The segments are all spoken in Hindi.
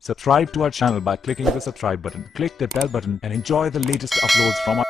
Subscribe to our channel by clicking the subscribe button. Click the bell button and enjoy the latest uploads from our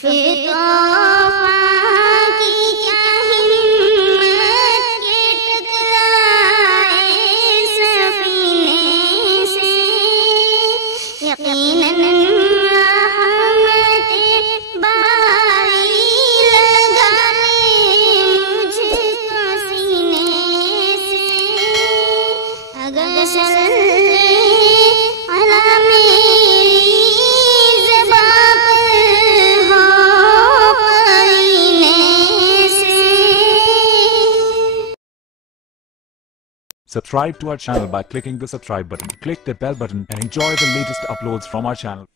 फिर तौफा की क्या हिम्मत के टकराए सफीने से। यकीनन रहमत बारी लगा ले मुझको सीने से। अगर सल्ले अला मेरी ज़बां पर हो पईने से। Subscribe to our channel by clicking the subscribe button. Click the bell button and enjoy the latest uploads from our channel.